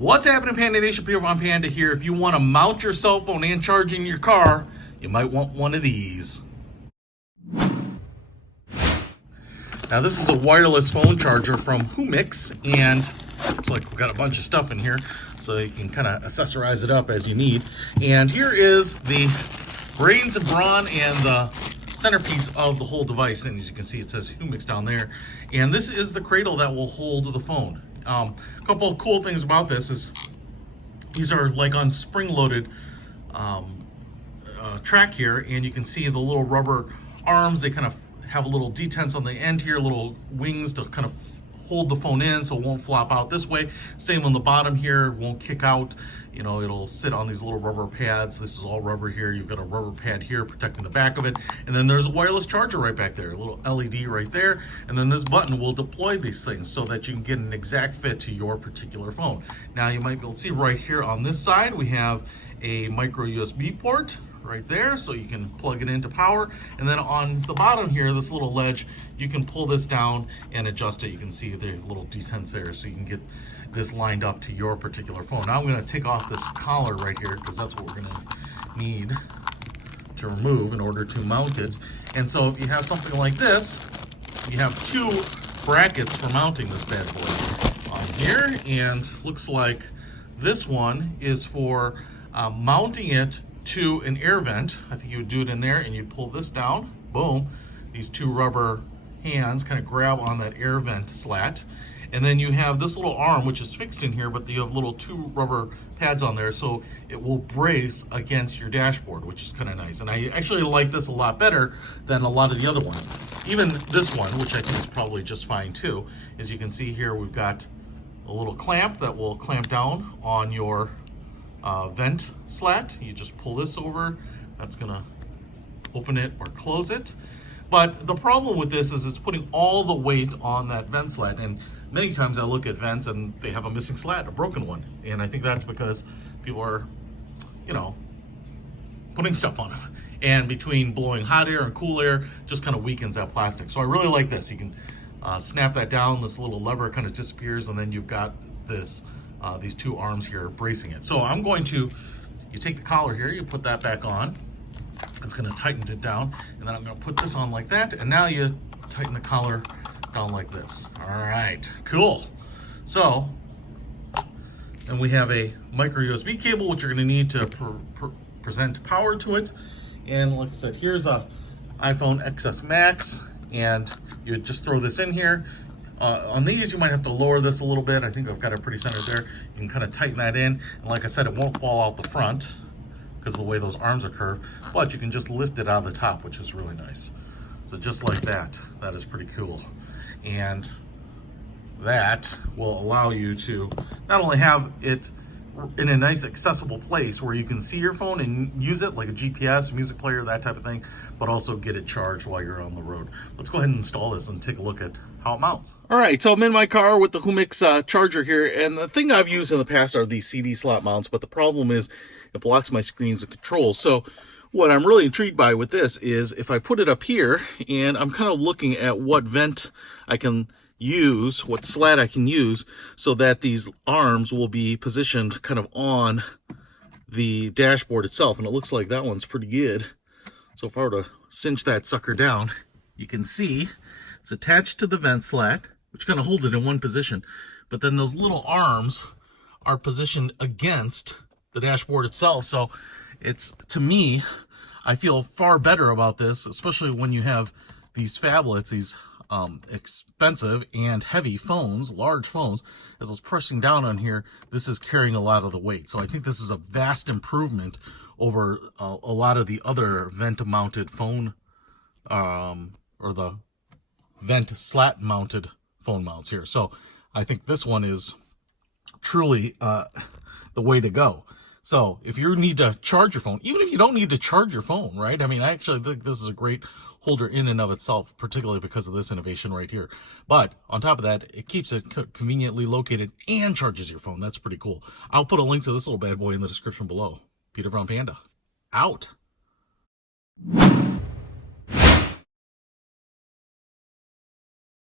What's happening, Panda Nation? Peter Von Panda here. If you want to mount your cell phone and charge in your car, you might want one of these. Now, this is a wireless phone charger from Humixx, and looks like we've got a bunch of stuff in here, so you can kind of accessorize it up as you need. And here is the brains and brawn and the centerpiece of the whole device. And as you can see, it says Humixx down there. And this is the cradle that will hold the phone. A couple of cool things about this is these are like on spring-loaded track here, and you can see the little rubber arms. They kind of have a little detents on the end here, little wings to kind of hold the phone in so it won't flop out this way. Same on the bottom here, won't kick out. You know, it'll sit on these little rubber pads. This is all rubber here. You've got a rubber pad here protecting the back of it. And then there's a wireless charger right back there, a little LED right there. And then this button will deploy these things so that you can get an exact fit to your particular phone. Now you might be able to see right here on this side, we have a micro USB port right there, so you can plug it into power. And then on the bottom here, this little ledge, you can pull this down and adjust it. You can see the little detents there, so you can get this lined up to your particular phone. Now I'm going to take off this collar right here, because that's what we're going to need to remove in order to mount it. And so if you have something like this, you have two brackets for mounting this bad boy on here, and looks like this one is for mounting it to an air vent. I think you would do it in there, and you'd pull this down, boom. These two rubber hands kind of grab on that air vent slat. And then you have this little arm, which is fixed in here, but you have little two rubber pads on there, so it will brace against your dashboard, which is kind of nice. And I actually like this a lot better than a lot of the other ones. Even this one, which I think is probably just fine too. As you can see here, we've got a little clamp that will clamp down on your vent slat. You just pull this over. That's gonna open it or close it. But the problem with this is it's putting all the weight on that vent slat. And many times I look at vents and they have a missing slat, a broken one. And I think that's because people are, you know, putting stuff on them. And between blowing hot air and cool air, just kind of weakens that plastic. So I really like this. You can snap that down, this little lever kind of disappears, and then you've got this these two arms here bracing it. So I'm going to, you take the collar here, you put that back on. It's going to tighten it down, and then I'm going to put this on like that, and now you tighten the collar down like this. All right, cool. So, and we have a micro USB cable, which you're going to need to present power to it. And like I said, here's a iPhone XS Max, and you just throw this in here. On these, you might have to lower this a little bit. I think I've got it pretty centered there. You can kind of tighten that in, and like I said, it won't fall out the front because of the way those arms are curved, but you can just lift it out of the top, which is really nice. So just like that, that is pretty cool. And that will allow you to not only have it in a nice accessible place where you can see your phone and use it like a GPS, music player, that type of thing, but also get it charged while you're on the road. Let's go ahead and install this and take a look at how it mounts. All right, so I'm in my car with the Humixx charger here, and the thing I've used in the past are these CD slot mounts, but the problem is it blocks my screens and controls. So what I'm really intrigued by with this is if I put it up here, and I'm kind of looking at what vent I can use, what slat I can use, so that these arms will be positioned kind of on the dashboard itself. And it looks like that one's pretty good. So if I were to cinch that sucker down, you can see it's attached to the vent slat, which kind of holds it in one position. But then those little arms are positioned against the dashboard itself. So it's, to me, I feel far better about this, especially when you have these phablets, these expensive and heavy phones, large phones. As I was pressing down on here, this is carrying a lot of the weight. So I think this is a vast improvement over a lot of the other vent-mounted phone, or the vent slat-mounted phone mounts here. So I think this one is truly the way to go. So if you need to charge your phone, even if you don't need to charge your phone, right? I mean, I actually think this is a great holder in and of itself, particularly because of this innovation right here. But on top of that, it keeps it conveniently located and charges your phone. That's pretty cool. I'll put a link to this little bad boy in the description below. Peter Von Panda, out.